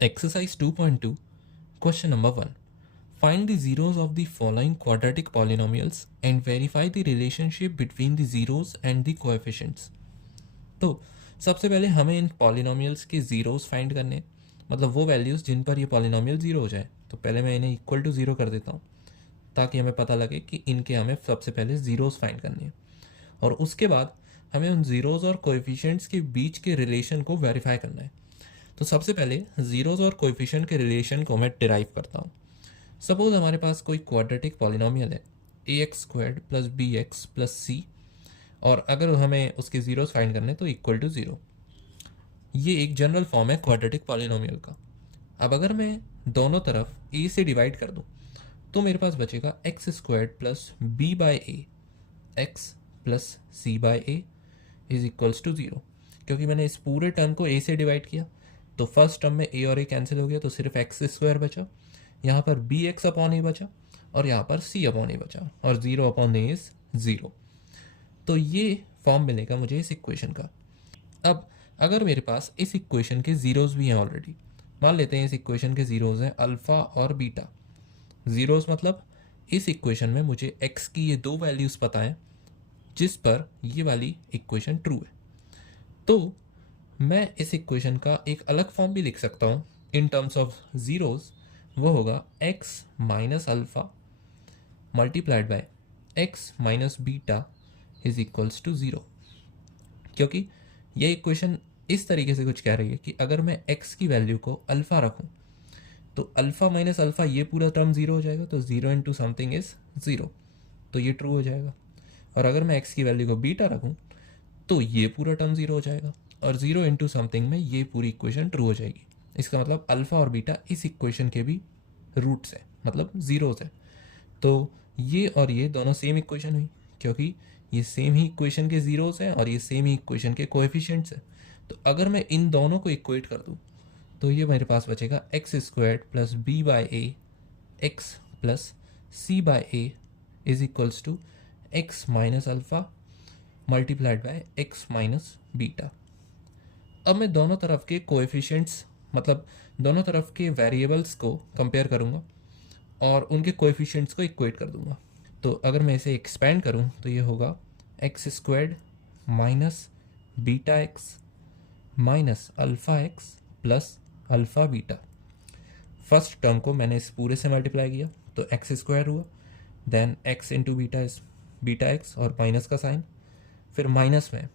Exercise 2.2, question number 1. Find the zeros of the following quadratic polynomials and verify the relationship between the zeros and the coefficients. तो सबसे पहले हमें इन polynomials के zeros find करने हैं, मतलब वो वैल्यूज़ जिन पर ये पॉलिनोमियल ज़ीरो हो जाए। तो पहले मैं इन्हें इक्वल टू ज़ीरो कर देता हूँ ताकि हमें पता लगे कि इनके हमें सबसे पहले ज़ीरोज़ फाइंड करने हैं, और उसके बाद हमें उन ज़ीरोज़ और कोएफिशिएंट्स के बीच के रिलेशन को वेरीफाई करना है। तो सबसे पहले ज़ीरोज़ और कोएफिशिएंट के रिलेशन को मैं डिराइव करता हूँ। सपोज हमारे पास कोई क्वाड्रेटिक पॉलिनोमियल है ax² प्लस bx प्लस सी, और अगर हमें उसके ज़ीरोज़ फाइंड करने तो इक्वल टू ज़ीरो। ये एक जनरल फॉर्म है क्वाड्रेटिक पॉलिनोमियल का। अब अगर मैं दोनों तरफ a से डिवाइड कर दूं तो मेरे पास बचेगा x² plus b by a x plus c by a is equals to zero. क्योंकि मैंने इस पूरे टर्म को a से डिवाइड किया तो फर्स्ट टर्म में a और a कैंसिल हो गया, तो सिर्फ x² बचा, यहाँ पर बी एक्स अपॉन ए बचा, और यहाँ पर सी अपॉन ए बचा, और zero upon a is zero. तो ये फॉर्म मिलेगा मुझे इस इक्वेशन का। अब अगर मेरे पास इस इक्वेशन के ज़ीरोज़ भी हैं ऑलरेडी, मान लेते हैं इस इक्वेशन के ज़ीरोज़ हैं अल्फ़ा और बीटा। ज़ीरोज़ मतलब इस इक्वेशन में मुझे x की ये दो वैल्यूज़ पता है जिस पर ये वाली इक्वेशन ट्रू है। तो मैं इस इक्वेशन का एक अलग फॉर्म भी लिख सकता हूँ इन टर्म्स ऑफ ज़ीरोज़। वो होगा x minus alpha multiplied by x minus beta is equals to zero. क्योंकि ये इक्वेशन इस तरीके से कुछ कह रही है कि अगर मैं x की वैल्यू को अल्फ़ा रखूं तो अल्फ़ा माइनस अल्फ़ा ये पूरा टर्म ज़ीरो हो जाएगा, तो zero into something is zero, तो ये ट्रू हो जाएगा। और अगर मैं x की वैल्यू को बीटा रखूं तो ये पूरा टर्म ज़ीरो हो जाएगा, और ज़ीरो इंटू समथिंग में ये पूरी इक्वेशन ट्रू हो जाएगी। इसका मतलब अल्फ़ा और बीटा इस इक्वेशन के भी रूट्स है, मतलब ज़ीरोज़ है। तो ये और ये दोनों सेम इक्वेशन हुई, क्योंकि ये सेम ही इक्वेशन के ज़ीरोज़ हैं और ये सेम ही इक्वेशन के कोएफिशिएंट्स हैं। तो अगर मैं इन दोनों को इक्वेट कर दूँ तो ये मेरे पास बचेगा x² plus b by a x plus c by a is equals to x minus alpha multiplied by x minus beta. अब मैं दोनों तरफ के कोएफिशिएंट्स, मतलब दोनों तरफ के वेरिएबल्स को कंपेयर करूँगा और उनके कोएफिशिएंट्स को इक्वेट कर दूंगा। तो अगर मैं इसे एक्सपेंड करूं तो ये होगा x² minus beta x minus alpha x plus alpha beta. First term को मैंने इस पूरे से मल्टीप्लाई किया तो x² हुआ, then x into beta is beta x और माइनस का साइन, फिर माइनस में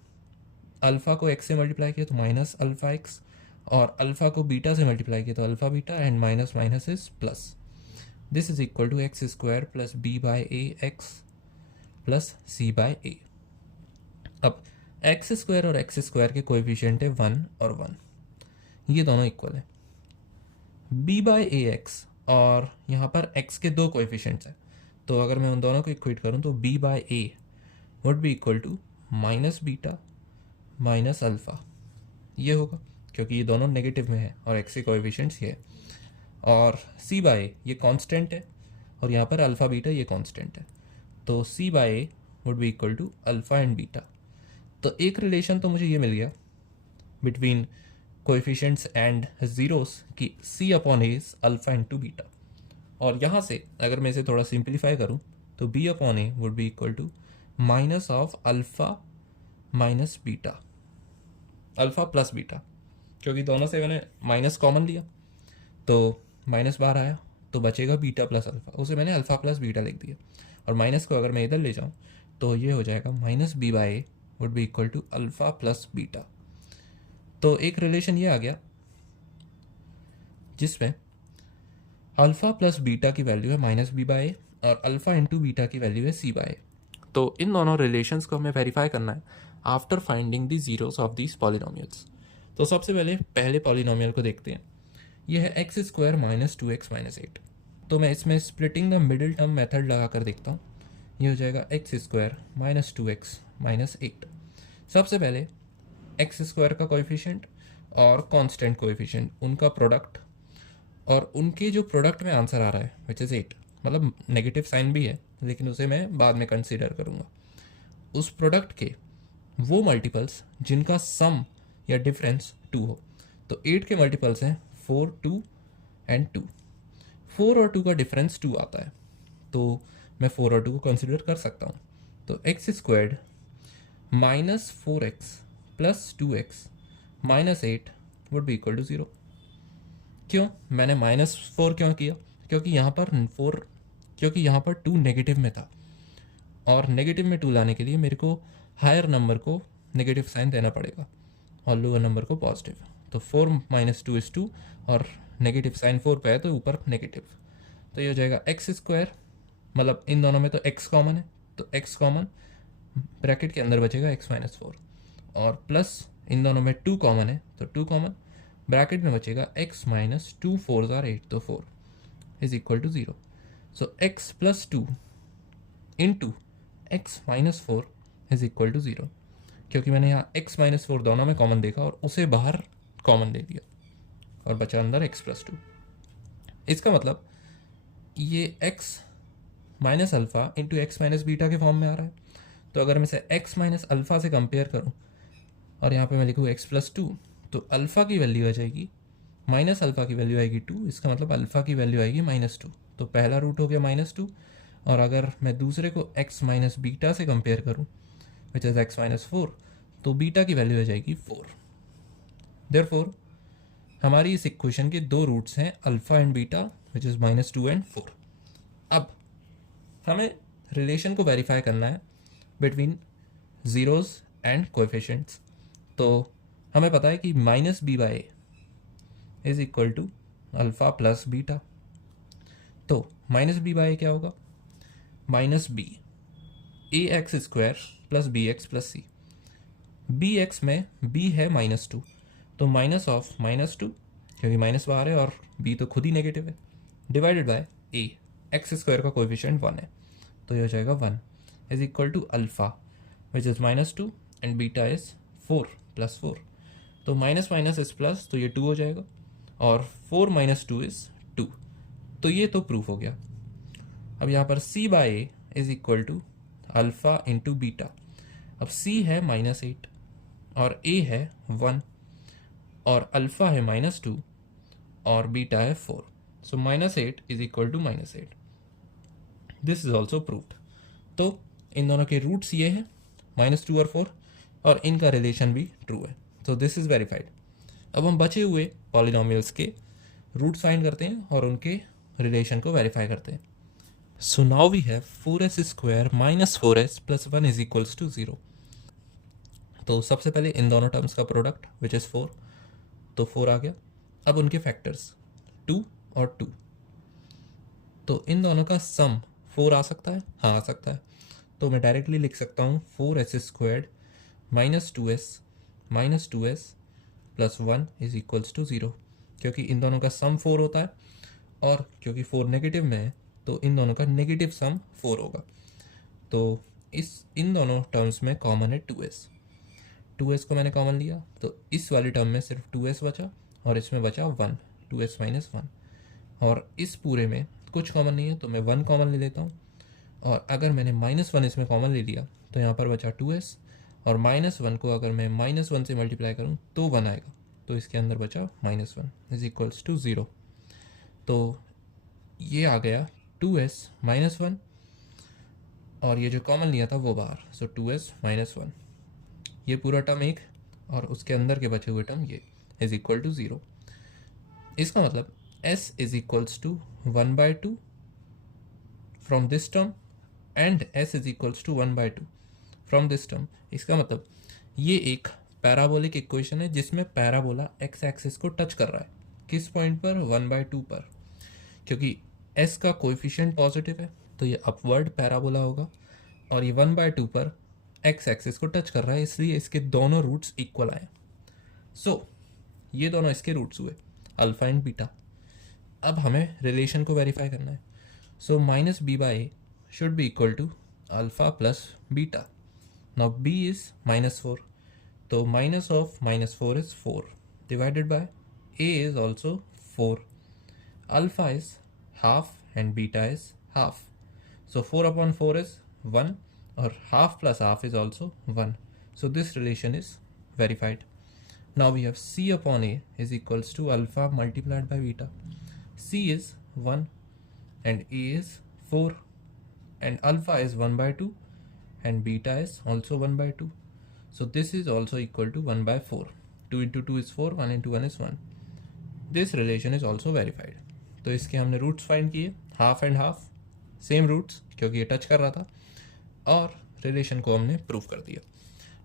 अल्फ़ा को x से मल्टीप्लाई किया तो माइनस अल्फ़ा एक्स, और अल्फ़ा को बीटा से मल्टीप्लाई किया तो alpha beta, and minus minus is plus. This is equal to x² plus b by a x plus c by a. अब x² और x² के कोएफिशिएंट है 1 और 1, ये दोनों इक्वल है। b बाई ए एक्स और यहाँ पर x के दो कोएफिशिएंट्स हैं, तो अगर मैं उन दोनों को इक्वेट करूँ तो b by a would be equal to minus beta minus alpha, ये होगा क्योंकि ये दोनों नेगेटिव में है और x के कोएफिशिएंट्स ये है। और c बाई ये कांस्टेंट है और यहाँ पर अल्फ़ा बीटा ये कांस्टेंट है, तो c by a would be equal to alpha and beta. तो एक रिलेशन तो मुझे ये मिल गया बिटवीन कोएफिशिएंट्स एंड ज़ीरोस की c upon a is alpha into beta. और यहाँ से अगर मैं इसे थोड़ा सिंप्लीफाई करूँ तो b upon a would be equal to minus of alpha minus beta, alpha plus beta, क्योंकि दोनों से मैंने माइनस कॉमन लिया तो माइनस बाहर आया तो बचेगा बीटा प्लस अल्फ़ा, उसे मैंने अल्फ़ा प्लस बीटा लिख दिया। और माइनस को अगर मैं इधर ले जाऊँ तो ये हो जाएगा minus b by a would be equal to alpha plus beta. तो एक रिलेशन ये आ गया जिसमें अल्फ़ा प्लस बीटा की वैल्यू है माइनस बी बाई ए और अल्फ़ा इंटू बीटा की वैल्यू है सी बाई ए। तो इन दोनों रिलेशंस को हमें वेरीफाई करना है after finding the zeros of these polynomials. तो सबसे पहले पॉलिनोमियल को देखते हैं। यह है x² माइनस 2x माइनस 8। तो मैं इसमें splitting the middle term method लगा कर देखता हूँ। ये हो जाएगा x² माइनस 2x माइनस 8। सबसे पहले x² का कोएफिशिएंट और कांस्टेंट कोएफिशिएंट उनका प्रोडक्ट, और उनके जो प्रोडक्ट में आंसर आ रहा है विच इज़ 8, मतलब नेगेटिव साइन भी है लेकिन उसे मैं बाद में कंसीडर करूँगा। उस प्रोडक्ट के वो मल्टीपल्स जिनका सम या डिफरेंस 2 हो। तो 8 के मल्टीपल्स हैं 4, 2 एंड 2। 4 और 2 का डिफरेंस 2 आता है, तो मैं 4 और 2 को कंसिडर कर सकता हूँ। तो x squared minus 4x plus 2x minus 8 would be equal to 0। क्यों मैंने -4 क्यों किया? क्योंकि यहाँ पर 2 नेगेटिव में था, और नेगेटिव में 2 लाने के लिए मेरे को हायर नंबर को नेगेटिव साइन देना पड़ेगा और लोअर नंबर को पॉजिटिव। तो 4 - 2 = 2, और नेगेटिव साइन 4 पे है तो ऊपर नेगेटिव। तो ये हो जाएगा एक्स स्क्वायर, मतलब इन दोनों में तो x कॉमन है, तो x कॉमन, ब्रैकेट के अंदर बचेगा x - 4, और प्लस इन दोनों में 2 कॉमन है तो 2 कॉमन, ब्रैकेट में बचेगा x - 2 4 * 8, तो 4 is equal to 0। So x + 2 into x - 4 is equal to 0, क्योंकि मैंने यहाँ x - 4 दोनों में कॉमन देखा और उसे बाहर कॉमन ले लिया और बचा अंदर x + 2। इसका मतलब ये x minus alpha into x minus beta के फॉर्म में आ रहा है। तो अगर मैं इसे x माइनस अल्फ़ा से कंपेयर करूँ और यहाँ पे मैं लिखूँ x + 2, तो अल्फ़ा की वैल्यू आ जाएगी माइनस अल्फ़ा की वैल्यू आएगी 2, इसका मतलब अल्फ़ा की वैल्यू आएगी -2। तो पहला रूट हो गया -2, और अगर मैं दूसरे को x माइनस बीटा से कंपेयर करूँ विच इज़ x - 4, तो बीटा की वैल्यू आ जाएगी 4। देयरफॉर हमारी इस इक्वेशन के 2 रूट्स हैं, alpha and beta, which is -2 and 4। अब हमें रिलेशन को वेरीफाई करना है बिटवीन ज़ीरोज़ एंड कोएफिशिएंट्स। तो हमें पता है कि -b/a is equal to alpha plus beta. तो -b/a क्या होगा? -b ax² plus bx plus c। bx में b है -2, तो माइनस ऑफ -2, क्योंकि माइनस बाहर है और b तो खुद ही नेगेटिव है, डिवाइडेड बाय a, x² का कोएफिशिएंट 1 है, तो ये हो जाएगा 1 is equal to alpha which is -2 and beta is 4 + 4। तो माइनस माइनस इज प्लस, तो ये 2 हो जाएगा, और 4 - 2 इज़ 2। तो ये तो प्रूफ हो गया। अब यहाँ पर c/a is equal to alpha into beta. अब c है -8 और a है 1 और अल्फ़ा है -2 और बीटा है 4, so -8 is equal to -8। This is also proved. तो इन दोनों के रूट्स ये हैं -2 और 4, और इनका रिलेशन भी ट्रू है, तो दिस इज़ वेरीफाइड। अब हम बचे हुए पॉलिनोमियल्स के रूट्स फाइंड करते हैं और उनके रिलेशन को वेरीफाई करते हैं। So now we have 4s² - 4s + 1 is equals to 0। तो सबसे पहले इन दोनों टर्म्स का प्रोडक्ट विच इज़ 4, तो 4 आ गया। अब उनके फैक्टर्स 2 और 2, तो इन दोनों का सम 4 आ सकता है, हाँ आ सकता है। तो मैं डायरेक्टली लिख सकता हूँ 4s² - 2s + 1 is equals to 0, क्योंकि इन दोनों का सम 4 होता है, और क्योंकि 4 नेगेटिव में है तो इन दोनों का नेगेटिव सम 4 होगा। तो इन दोनों टर्म्स में कॉमन है 2s को मैंने कॉमन लिया, तो इस वाली टर्म में सिर्फ 2s बचा और इसमें बचा 1, 2s - 1, और इस पूरे में कुछ कॉमन नहीं है तो मैं 1 कॉमन ले लेता हूँ, और अगर मैंने -1 इसमें कॉमन ले लिया तो यहाँ पर बचा 2s, और -1 को अगर मैं -1 से मल्टीप्लाई करूँ तो 1 आएगा, तो इसके अंदर बचा -1 इज इक्वल्स टू 0। तो ये आ गया 2s - 1, और ये जो कॉमन लिया था वो बाहर, सो 2s - 1, ये पूरा टर्म एक, और उसके अंदर के बचे हुए टर्म ये इज इक्वल टू 0। इसका मतलब s is equals to 1/2 from this term and s is equals to 1/2 from this term. इसका मतलब ये एक पैराबोलिक इक्वेशन है जिसमें पैराबोला x एक्सिस को टच कर रहा है, किस पॉइंट पर? 1/2 पर, क्योंकि s का कोएफिशिएंट पॉजिटिव है तो ये अपवर्ड पैराबोला होगा, और ये 1/2 पर x एक्सिस को टच कर रहा है, इसलिए इसके दोनों रूट्स इक्वल आए। सो ये दोनों इसके रूट्स हुए, अल्फ़ा एंड बीटा। अब हमें रिलेशन को वेरीफाई करना है। So -b/a should be equal to alpha plus beta. Now b is -4, तो minus of -4 is 4 divided by a is also 4, alpha is half and beta is half, so 4/4 is 1, और half plus half is also 1, so this relation is verified. Now we have c upon a is equals to alpha multiplied by beta. C is 1 and a is 4 and alpha is 1 by 2 and beta is also 1 by 2. So this is also equal to 1 by 4. 2 into 2 is 4, 1 into 1 is 1. This relation is also verified. तो इसके हमने roots find किए, half and half, same roots क्योंकि ये touch कर रहा था, और रिलेशन को हमने प्रूव कर दिया.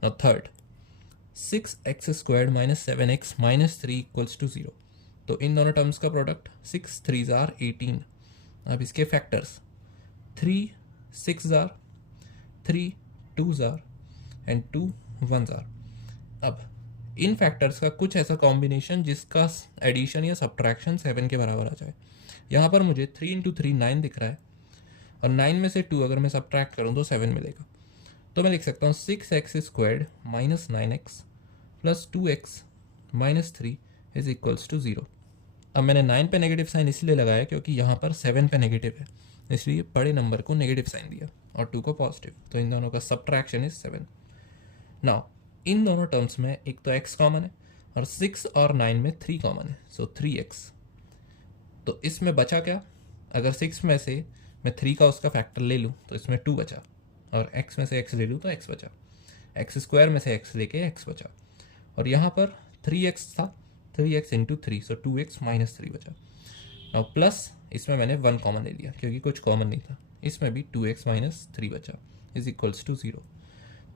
Now third, 6x squared minus 7x minus 3 equals to 0. तो इन दोनों टर्म्स का प्रोडक्ट 6 3s are 18. अब इसके factors 3 6s are, 3 2s are and 2 1s are. अब इन फैक्टर्स का कुछ ऐसा कॉम्बिनेशन जिसका एडिशन या सब्ट्रैक्शन 7 के बराबर आ जाए. यहाँ पर मुझे 3 इंटू 3 9 दिख रहा है और 9 में से 2 अगर मैं सब्ट्रैक्ट करूँ तो 7 मिलेगा. तो मैं लिख सकता हूँ 6x squared minus 9x plus 2x minus 3 is equals to 0. अब मैंने 9 पे नेगेटिव साइन इसलिए लगाया क्योंकि यहाँ पर 7 पे नेगेटिव है, इसलिए बड़े नंबर को नेगेटिव साइन दिया और 2 को पॉजिटिव. तो इन दोनों का सब्ट्रैक्शन इज 7. नाउ इन दोनों टर्म्स में एक तो x कॉमन है और 6 और 9 में 3 कॉमन है, सो 3x. तो इसमें बचा क्या? अगर 6 में से मैं 3 का उसका फैक्टर ले लूँ तो इसमें 2 बचा, और x में से x ले लूँ तो x बचा, x स्क्वायर में से x लेके x बचा, और यहाँ पर 3x था, 3x इंटू 3, सो 2x माइनस 3 बचा. और प्लस इसमें मैंने 1 कॉमन ले लिया क्योंकि कुछ कॉमन नहीं था, इसमें भी 2x माइनस 3 बचा इज इक्वल्स टू 0.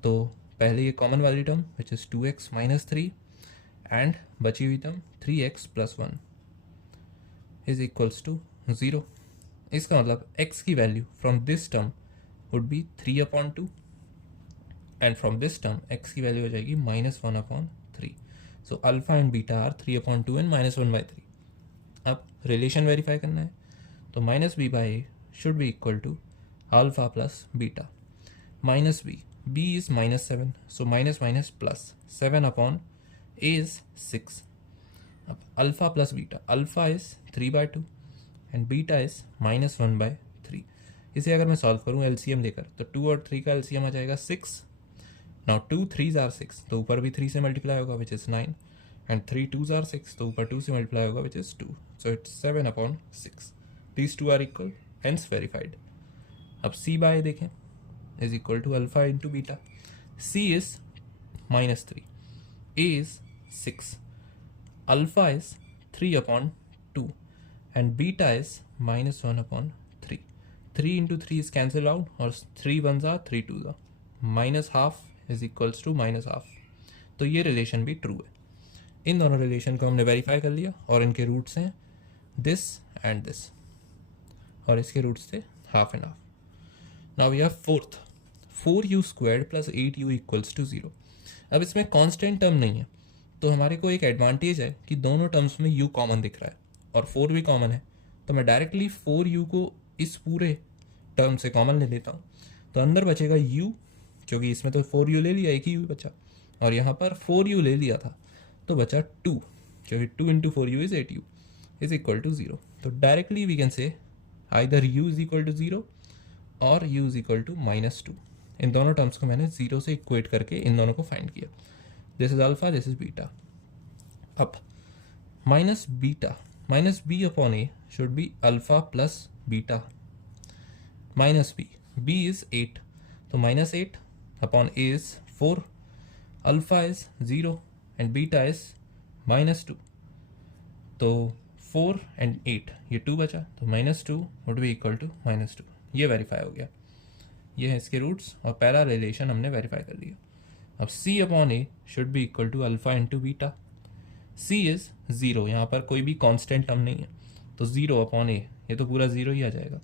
तो पहले ये कॉमन वाली term which is 2x minus 3 and बची हुई term 3x plus 1 is equals to 0. इसका मतलब x की value from this term would be 3/2 and from this term x की वैल्यू हो जाएगी -1/3. So alpha and beta are 3/2 and -1/3. अब relation verify करना है तो -b/a should be equal to alpha plus beta. -b, b is -7, so minus minus plus 7/a is 6. अब alpha plus beta, alpha is 3/2 and beta is -1/3. इसे अगर मैं solve करूँ LCM लेकर तो 2 और 3 का एलसीएम आ जाएगा 6. नाउ 2 3s are 6, तो ऊपर भी 3 से मल्टीप्लाई होगा which is 9, and 3 2s are 6, तो ऊपर 2 से मल्टीप्लाई होगा which is 2, so it's 7/6. These two are equal, hence verified. अब c बाय देखें is equal to alpha into beta. C is -3, A is 6, alpha is 3/2 and beta is -1/3. 3 into 3 is cancelled out और 3 1s are 3 2s are. -half is equals to -half. तो ये relation भी true है. इन दोनों relation को हमने verify कर लिया और इनके रूट्स हैं दिस एंड दिस, और इसके रूट्स थे half and half. Now we have fourth, 4u squared plus 8u equals to 0. अब इसमें कांस्टेंट टर्म नहीं है तो हमारे को एक एडवांटेज है कि दोनों टर्म्स में u कॉमन दिख रहा है और 4 भी कॉमन है, तो मैं डायरेक्टली 4u को इस पूरे टर्म से कॉमन ले लेता हूँ. तो अंदर बचेगा u, क्योंकि इसमें तो 4u ले लिया, एक ही u बचा, और यहाँ पर 4u ले लिया था तो बचा 2, क्योंकि 2 into 4u is 8u is equal to 0. तो directly we can say either u is equal to 0 और u इज इक्वल टू -2. इन दोनों टर्म्स को मैंने 0 से इक्वेट करके इन दोनों को फाइंड किया. This is alpha, this is beta. अब -b/a should be alpha plus beta -b. b is 8, तो -8/a is 4, alpha is 0 and beta is -2. तो 4 and 8, ये 2 बचा, तो -2 वुड बी इक्वल टू -2. ये वेरीफाई हो गया. ये है इसके रूट्स और पहला रिलेशन हमने वेरीफाई कर लिया. अब c/a should be equal to alpha into beta. c is 0, यहाँ पर कोई भी कांस्टेंट टर्म नहीं है तो 0/a, ये तो पूरा 0 ही आ जाएगा,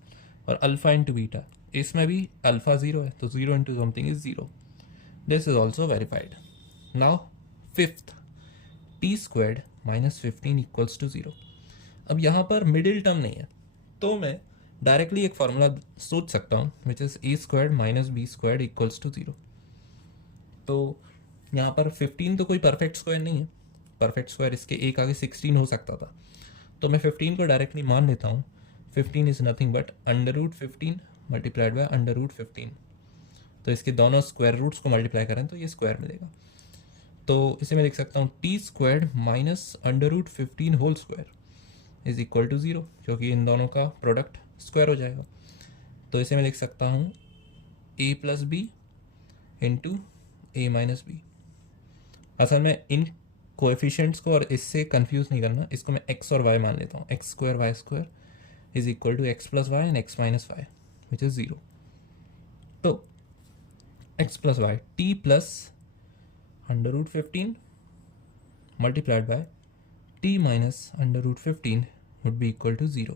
और अल्फा इंटू बीटा, इसमें भी अल्फा 0 है तो 0 into something is 0. This is also verified. Now fifth, t squared -15 equals to 0. अब यहाँ पर मिडिल टर्म नहीं है तो मैं डायरेक्टली एक फार्मूला सोच सकता हूँ which is a squared minus b squared equals to 0. तो यहाँ पर 15 तो कोई परफेक्ट स्क्वायर नहीं है, परफेक्ट स्क्वायर इसके एक आगे 16 हो सकता था, तो मैं 15 को डायरेक्टली मान लेता हूँ. 15 is nothing but √15 multiplied bye √15. तो इसके दोनों स्क्वायर रूट्स को मल्टीप्लाई करें तो ये स्क्वायर मिलेगा. तो इसे मैं लिख सकता हूँ t squared minus under root 15 whole square is equal to 0, क्योंकि इन दोनों का प्रोडक्ट स्क्वायर हो जाएगा। तो इसे मैं लिख सकता हूँ a plus b into a minus b. असल में इन कोएफिशिएंट्स को और इससे कंफ्यूज नहीं करना, इसको मैं x और y मान लेता हूँ। X square y square is equal to x plus y and x minus y which is 0। तो x plus y t plus under root 15 multiplied by t minus under root 15 would be equal to 0।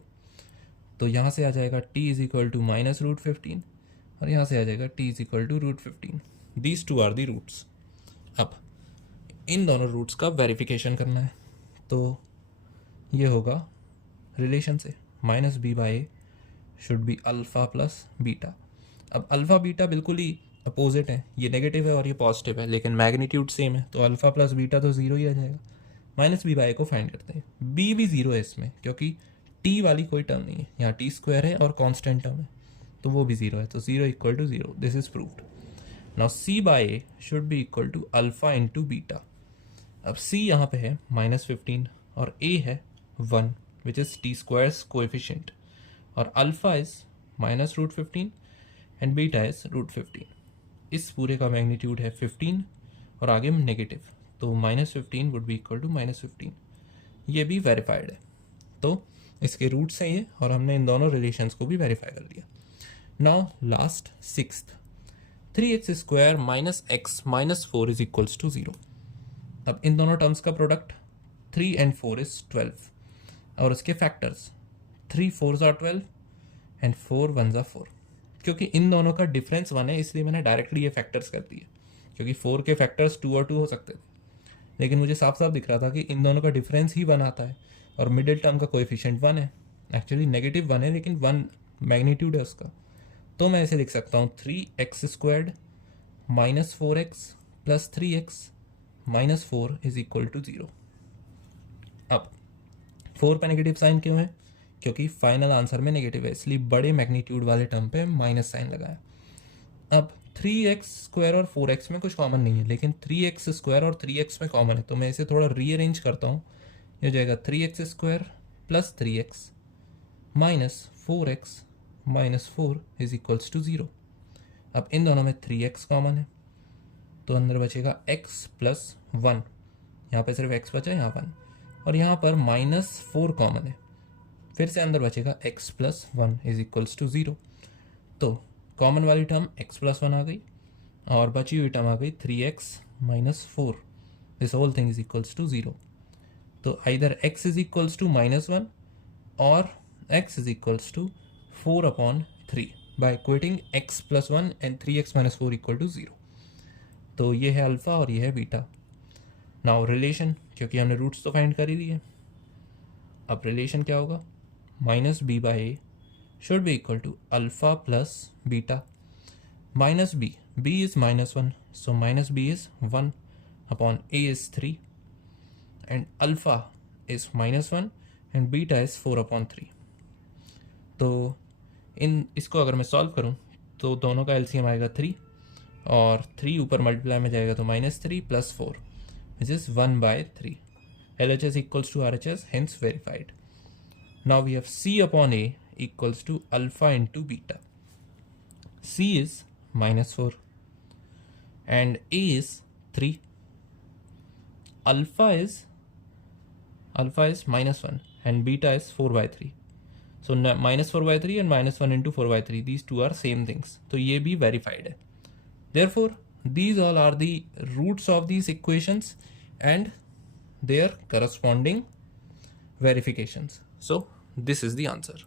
तो यहाँ से आ जाएगा t is equal to minus root 15 और यहाँ से आ जाएगा t is equal to root 15। These two are the roots. अब इन दोनों रूट्स का वेरिफिकेशन करना है, तो ये होगा रिलेशन से minus b by a should be alpha plus beta. अब अल्फ़ा बीटा बिल्कुल ही अपोजिट है, ये नेगेटिव है और ये पॉजिटिव है, लेकिन मैग्नीट्यूड सेम है, तो अल्फ़ा प्लस बीटा तो ज़ीरो ही आ जाएगा। माइनस बी बाई ए को फाइंड करते हैं। बी भी ज़ीरो है इसमें, क्योंकि टी वाली कोई टर्म नहीं है, यहाँ टी स्क्वायर है और कॉन्स्टेंट टर्म है, तो वो भी ज़ीरो है, तो zero equal to zero, this is proved. Now c by a should be equal to alpha into beta. अब c यहाँ पे है -15 और a है 1 which is t squares coefficient, और alpha is minus root 15 and beta is root 15। इस पूरे का मैग्नीट्यूड है 15 और आगे नेगेटिव, तो -15 वुड बी इक्वल टू -15। ये भी वेरीफाइड है, तो इसके रूट्स हैं ये, और हमने इन दोनों रिलेशंस को भी वेरीफाई कर लिया। Now last 6th, 3x square minus x minus 4 is equals to 0। अब इन दोनों टर्म्स का प्रोडक्ट 3 and 4 इज 12 और उसके factors 3 4s are 12 and 4 1s are 4। क्योंकि इन दोनों का डिफरेंस 1 है, इसलिए मैंने डायरेक्टली ये फैक्टर्स कर दिए, क्योंकि 4 के फैक्टर्स 2 और 2 हो सकते थे, लेकिन मुझे साफ साफ दिख रहा था कि इन दोनों का डिफरेंस ही 1 आता है और मिडिल टर्म का कोएफिशिएंट 1 है, एक्चुअली नेगेटिव 1 है लेकिन 1 मैग्नीट्यूड है उसका। तो मैं इसे लिख सकता हूँ 3x squared minus 4x plus 3x minus 4 is equal to 0। अब 4 पे नेगेटिव साइन क्यों है? क्योंकि फाइनल आंसर में नेगेटिव है, इसलिए बड़े मैग्नीट्यूड वाले टर्म पे माइनस साइन लगाया। अब 3x स्क्वायर और 4x में कुछ कॉमन नहीं है, लेकिन 3x स्क्वायर और 3x में कॉमन है, तो मैं इसे थोड़ा रीअरेंज करता हूँ। ये हो जाएगा 3x square plus 3x minus 4x minus 4 is equals to 0। अब इन दोनों में 3x कॉमन है, तो अंदर बचेगा x प्लस 1, यहाँ पे सिर्फ x बचा है, यहाँ 1, और यहाँ पर -4 कॉमन है, फिर से अंदर बचेगा x plus 1 is equals to 0। तो कॉमन वाली टर्म x प्लस 1 आ गई और बची हुई टर्म आ गई 3x minus 4, this whole thing is equals to 0। तो either x is equals to -1 और x is equals to 4/3 by equating x plus 1 and 3x minus 4 equal to 0। तो ये है अल्फ़ा और ये है बीटा। नाउ रिलेशन, क्योंकि हमने रूट्स तो फाइंड कर ही लिए, अब रिलेशन क्या होगा? Minus b by a should be equal to alpha plus beta. Minus b is -1, so minus b is 1 upon a is 3 and alpha is -1 and beta is 4/3। तो इसको अगर मैं सॉल्व करूँ तो दोनों का एलसीएम आएगा 3, और 3 ऊपर मल्टीप्लाई में जाएगा तो -3 plus 4 which is 1/3। LHS equals to RHS, hence verified. Now we have C upon A equals to alpha into beta. C is -4 and A is 3, alpha is -1 and beta is 4/3. So -4/3 and -1 into 4/3, these two are same things. तो ये भी verified है. Therefore, these all are the roots of these equations and their corresponding verifications. So this is the answer.